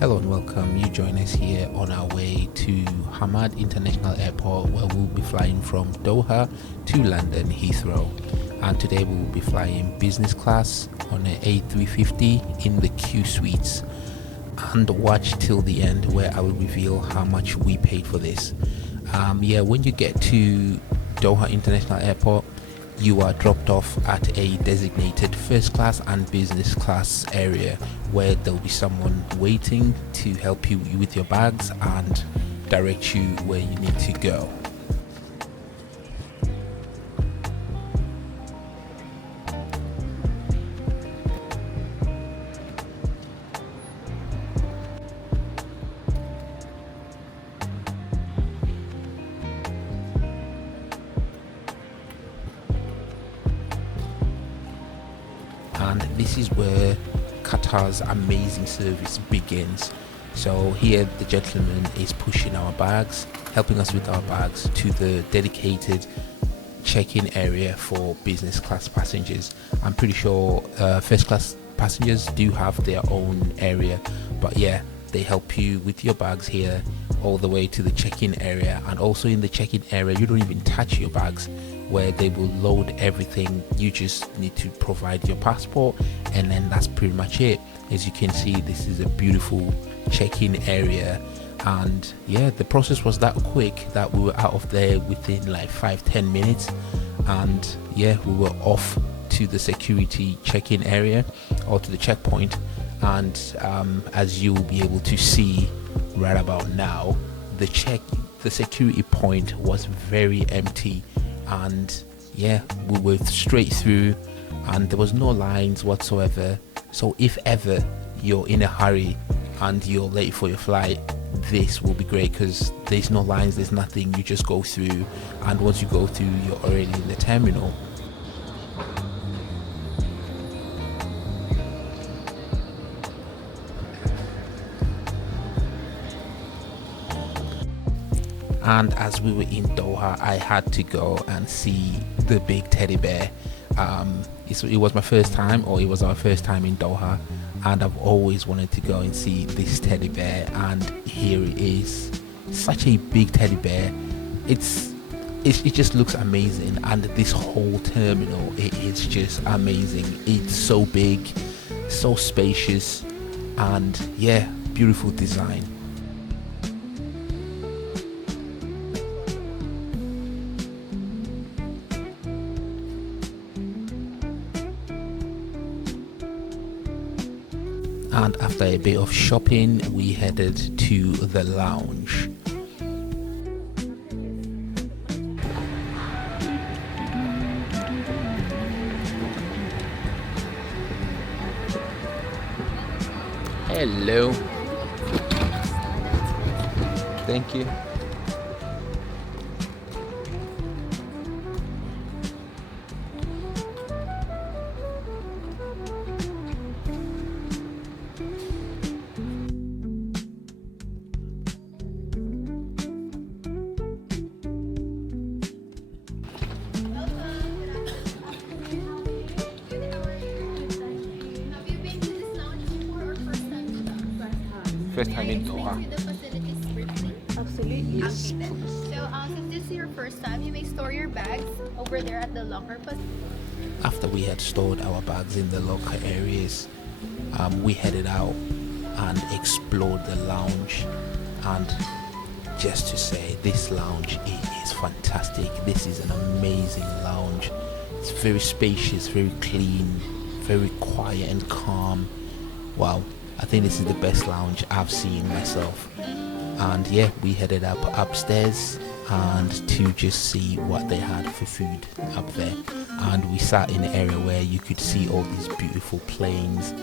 Hello and welcome. You join us here on our way to Hamad International Airport, where we'll be flying from Doha to London Heathrow. And today we will be flying business class on an A350 in the QSuite. And watch till the end where I will reveal how much we paid for this. When you get to Doha International Airport, you are dropped off at a designated first class and business class area where there'll be someone waiting to help you with your bags and direct you where you need to go. And this is where Qatar's amazing service begins. So here the gentleman is pushing our bags, helping us with our bags to the dedicated check-in area for business class passengers. I'm pretty sure first class passengers do have their own area, but yeah, they help you with your bags here all the way to the check-in area. And also in the check-in area, you don't even touch your bags, where they will load everything. You just need to provide your passport, and then that's pretty much it. As you can see, this is a beautiful check-in area, and yeah, the process was that quick that we were out of there within like 5-10 minutes, and yeah, we were off to the security check-in area or to the checkpoint. And as you will be able to see right about now, the security point was very empty, and yeah, we were straight through and there was no lines whatsoever. So if ever you're in a hurry and you're late for your flight, this will be great because there's no lines, there's nothing. You just go through, and once you go through, you're already in the terminal. And as we were in Doha, I had to go and see the big teddy bear. It was my first time, or it was our first time in Doha, and I've always wanted to go and see this teddy bear, and here it is. Such a big teddy bear. It just looks amazing, and this whole terminal, it is just amazing. It's so big, so spacious, and yeah, beautiful design. And after a bit of shopping, we headed to the lounge. Hello. Thank you. First time in Doha. Absolutely. Yes. Okay, then. So, since this is your first time, you may store your bags over there at the locker facility. After we had stored our bags in the locker areas, we headed out and explored the lounge. And just to say, this lounge is fantastic. This is an amazing lounge. It's very spacious, very clean, very quiet and calm. Wow, I think this is the best lounge I've seen myself. And yeah, we headed up upstairs and to just see what they had for food up there. And we sat in an area where you could see all these beautiful planes,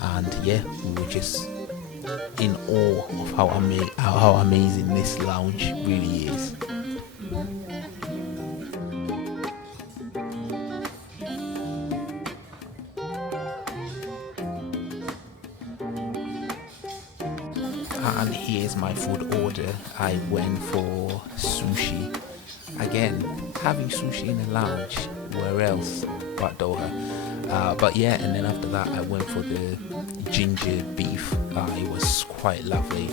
and yeah, we were just in awe of how amazing this lounge really is. And here's my food order. I went for sushi. Again, having sushi in a lounge, where else but Doha? But yeah, and then after that I went for the ginger beef. It was quite lovely.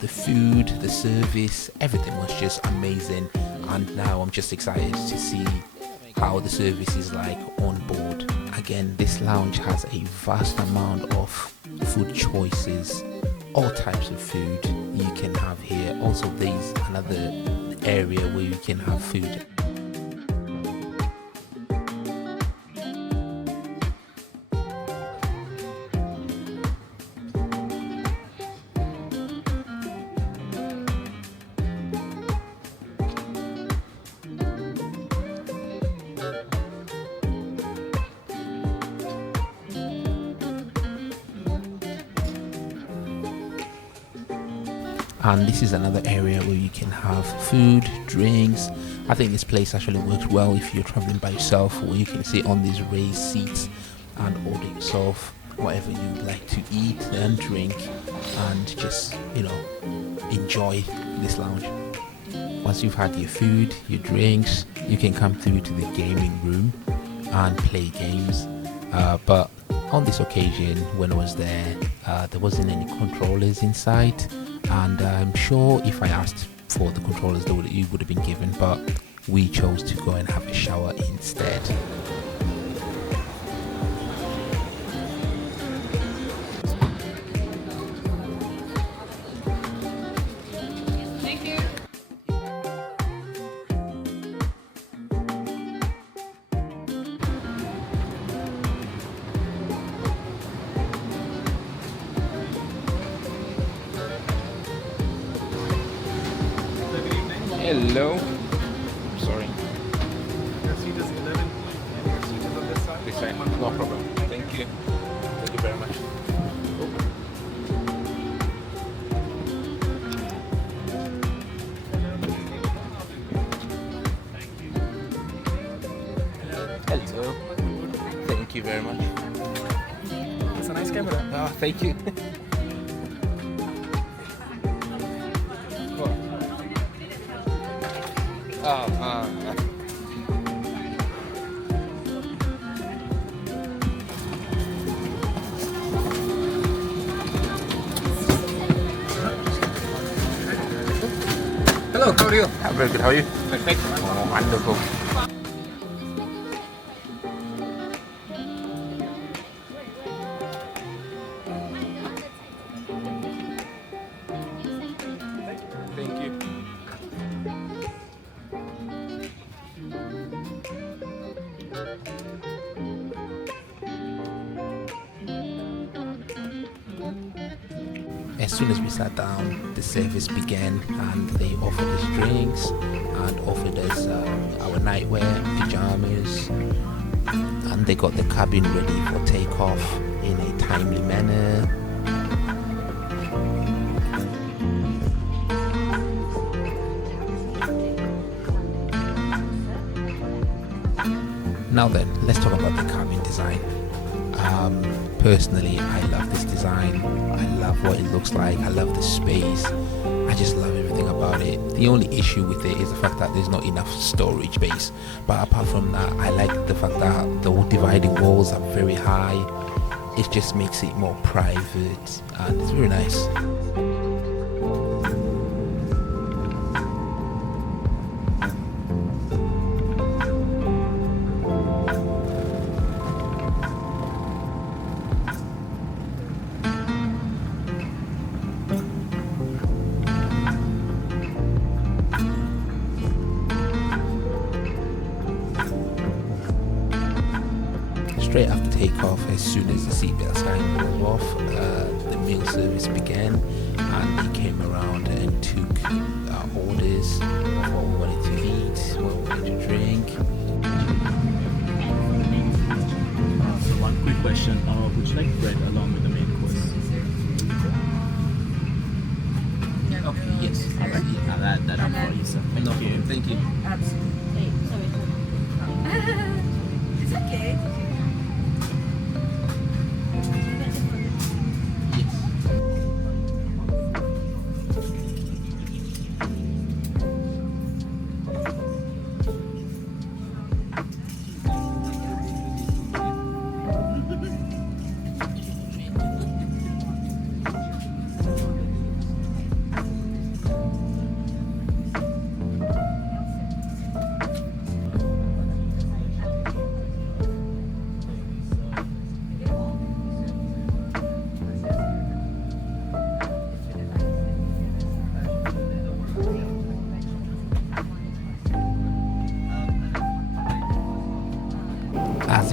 The food, the service, everything was just amazing. And now I'm just excited to see how the service is like on board. Again, this lounge has a vast amount of food choices, all types of food you can have here. Also, there's another area where you can have food. And this is another area where you can have food, drinks. I think this place actually works well if you're traveling by yourself, where you can sit on these raised seats and order yourself whatever you'd like to eat and drink, and just, you know, enjoy this lounge. Once you've had your food, your drinks, you can come through to the gaming room and play games. But on this occasion, when I was there wasn't any controllers inside. And I'm sure if I asked for the controllers, it would have been given, but we chose to go and have a shower instead. Thank you. Hello. Sorry. Your seat is 11 and your seat is on this side. This side. No problem. Thank you. Thank you very much. Hello. Thank you very much. It's a nice camera. Oh, thank you. Hello, how are you? I'm very good. How are you? Perfect. Oh, wonderful. Thank you. As soon as we sat down, the service began, and they offered us drinks and offered us our nightwear, pajamas, and they got the cabin ready for takeoff in a timely manner. Now then, let's talk about the cabin design. Personally, I love this design. I love what it looks like. I love the space. I just love everything about it. The only issue with it is the fact that there's not enough storage space. But apart from that, I like the fact that the dividing walls are very high. It just makes it more private, and it's very nice. Straight after takeoff, as soon as the seatbelt sign goes off, the meal service began, and they came around and took orders of what we wanted to eat, what we wanted to drink. So one quick question, would you like bread along with the main course? Okay, yes. Alright, I'll add that up for you, sir. Thank you. Thank you. It's okay.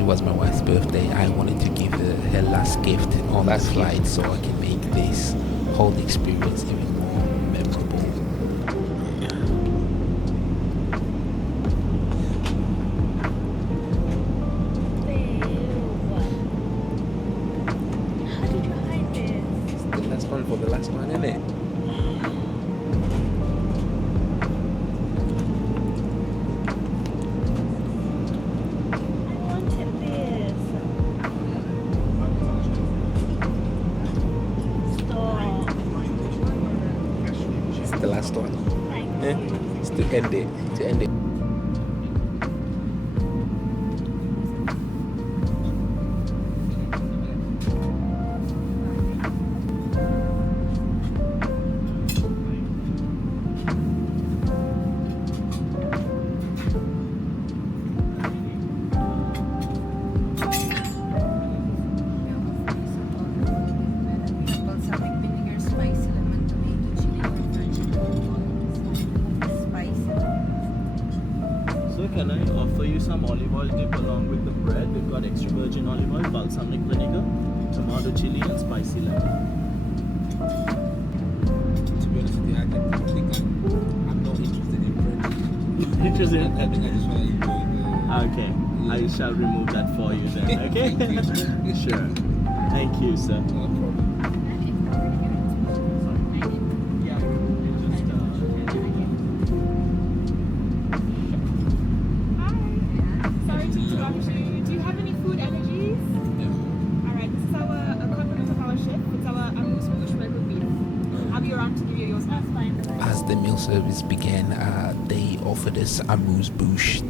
was my wife's birthday, I wanted to give her last gift on that flight so I can make this whole experience even more memorable. How did you hide this? It's the last one for the last one, isn't it? The last one. Yeah. It's to end it. To end it. Can I offer you some olive oil dip along with the bread? We've got extra virgin olive oil, balsamic vinegar, tomato chili, and spicy lemon. To be honest with you, I think I'm not interested in bread. Interested? I think I just want to enjoy the... Okay, I shall remove that for you then, okay? Sure. Thank you, sir. No problem. Sorry to interrupt you. Do you have any food allergies? Yeah. Alright, this is a compliment of our chef. It's our amuse bouche regular beef. I'll be around to give you yours. That's fine. As the meal service began, they offered us amuse-bouche,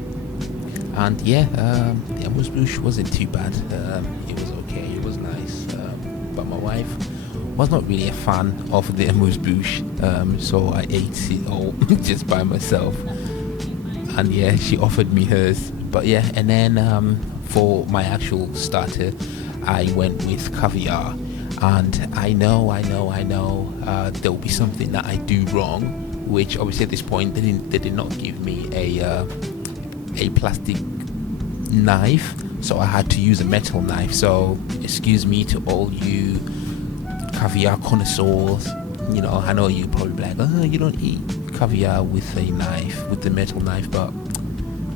and yeah, the amuse-bouche wasn't too bad. It was okay, it was nice, but my wife was not really a fan of the amuse-bouche, so I ate it all just by myself. And yeah, she offered me hers, but yeah, and then for my actual starter, I went with caviar. And I know there will be something that I do wrong, which obviously at this point they did not give me a plastic knife, so I had to use a metal knife. So excuse me to all you caviar connoisseurs. You know, I know you probably be like, oh, you don't eat caviar with a knife, with the metal knife, but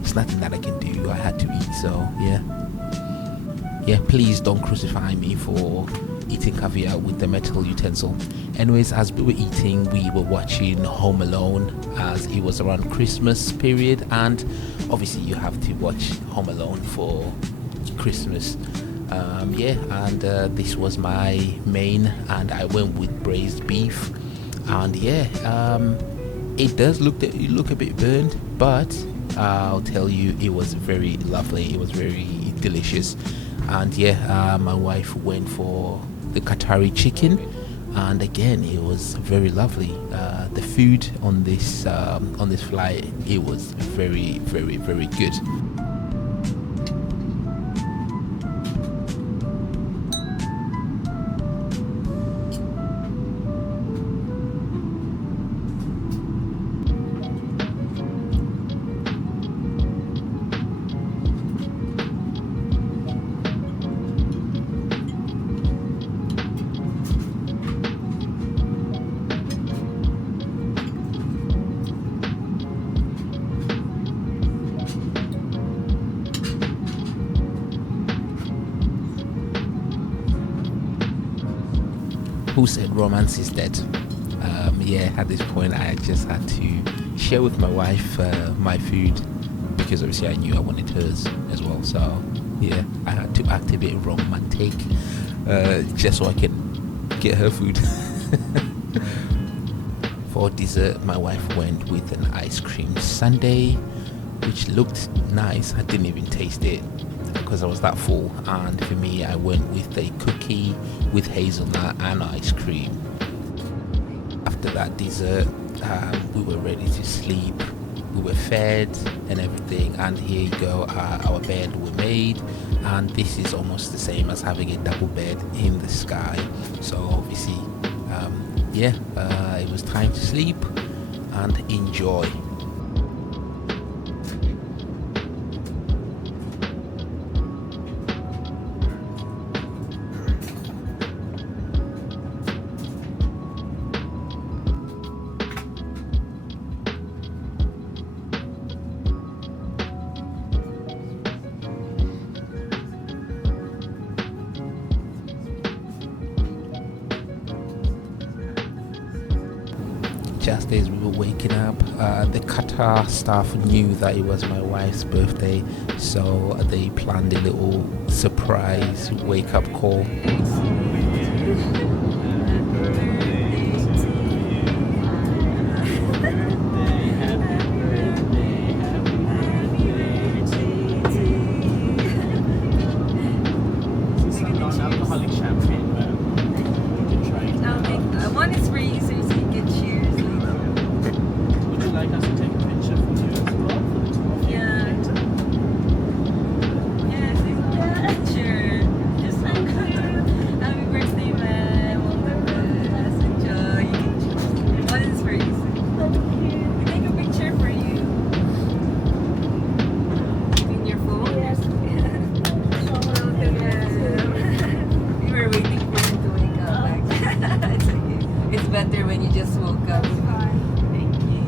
it's nothing that I can do. I had to eat, so yeah, please don't crucify me for eating caviar with the metal utensil. Anyways, as we were eating, we were watching Home Alone, as it was around Christmas period, and obviously you have to watch Home Alone for Christmas. This was my main, and I went with braised beef, and it does look a bit burned, but I'll tell you, it was very lovely. It was very delicious. And my wife went for the Qatari chicken, and again it was very lovely. The food on this flight, it was very, very, very good. Who said romance is dead? At this point I just had to share with my wife my food, because obviously I knew I wanted hers as well. So yeah, I had to act a bit romantic just so I could get her food. For dessert, my wife went with an ice cream sundae, which looked nice. I didn't even taste it because I was that full. And for me, I went with a cookie with hazelnut and ice cream. After that dessert, we were ready to sleep. We were fed and everything, and here you go, our bed were made, and this is almost the same as having a double bed in the sky. So obviously it was time to sleep and enjoy. just as we were waking up, the Qatar staff knew that it was my wife's birthday, so they planned a little surprise wake-up call. One is for you, so you can cheers. Would you like us to take a picture for you as well? For the two of you? Yeah. Yes, sure. Just happy birthday, man. All the best. Enjoy. One is for you. We take a picture for you. In your phone? Yes. We were waiting for you to wake up. It's okay. It's better when you just woke up. Thank you.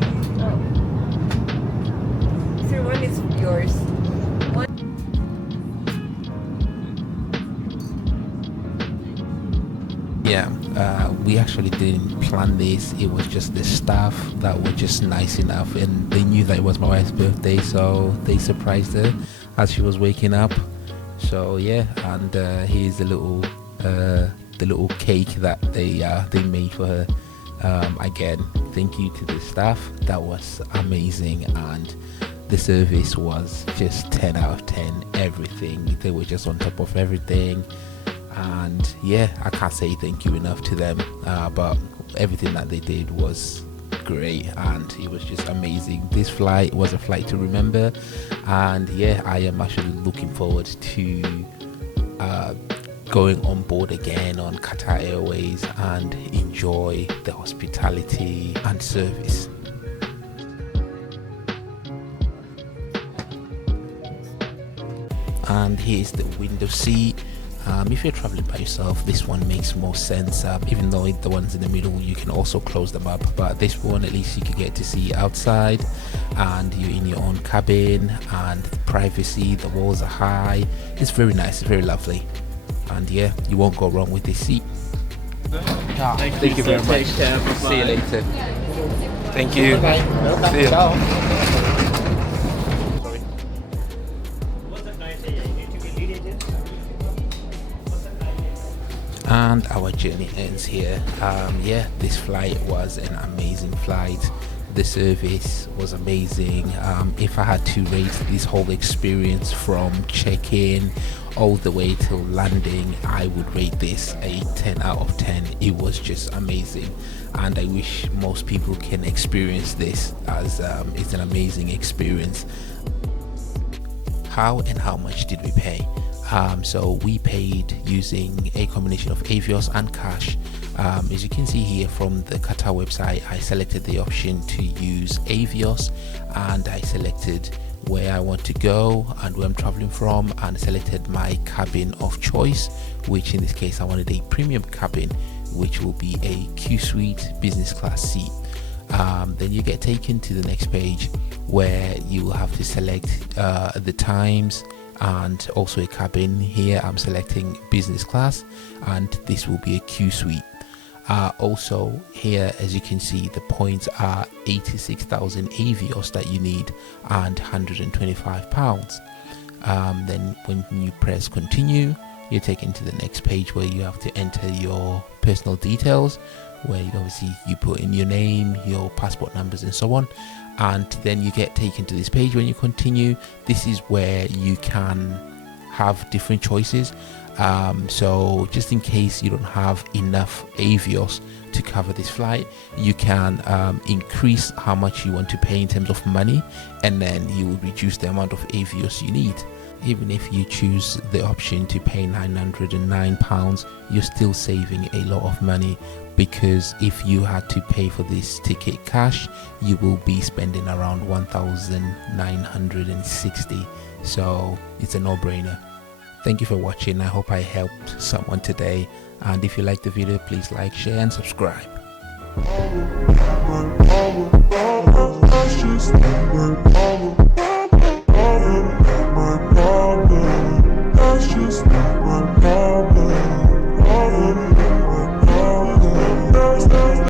Sir, one is yours. Yeah, we actually didn't plan this. It was just the staff that were just nice enough, and they knew that it was my wife's birthday, so they surprised her as she was waking up. So yeah, and here's the little cake that they made for her. Again, thank you to the staff. That was amazing, and the service was just 10 out of 10. Everything, they were just on top of everything, and yeah, I can't say thank you enough to them. But everything that they did was great, and it was just amazing. This flight was a flight to remember, and yeah, I am actually looking forward to going on board again on Qatar Airways and enjoy the hospitality and service. And here's the window seat. If you're traveling by yourself, this one makes more sense, even though the ones in the middle you can also close them up, but this one at least you can get to see outside, and you're in your own cabin, and privacy, the walls are high. It's very nice, it's very lovely, and yeah, you won't go wrong with this seat. Thank you very much. Take care. Bye-bye. See you later. Thank you. See you. And our journey ends here. Yeah, this flight was an amazing flight. The service was amazing. If I had to rate this whole experience from check-in all the way till landing, I would rate this a 10 out of 10. It was just amazing, and I wish most people can experience this, as it's an amazing experience. How and how much did we pay? So we paid using a combination of Avios and cash. As you can see here from the Qatar website, I selected the option to use Avios, and I selected where I want to go and where I'm traveling from, and selected my cabin of choice, which in this case I wanted a premium cabin, which will be a QSuite business class seat. Then you get taken to the next page where you will have to select the times and also a cabin. Here I'm selecting business class, and this will be a QSuite. Also here, as you can see, the points are 86,000 Avios that you need and £125. Then when you press continue, you're taken to the next page where you have to enter your personal details, where you put in your name, your passport numbers and so on, and then you get taken to this page. When you continue, this is where you can have different choices. So just in case you don't have enough Avios to cover this flight, you can increase how much you want to pay in terms of money, and then you will reduce the amount of Avios you need. Even if you choose the option to pay £909, you're still saving a lot of money, because if you had to pay for this ticket cash, you will be spending around 1,960. So it's a no-brainer. Thank you for watching. I hope I helped someone today, and if you like the video, please like, share and subscribe.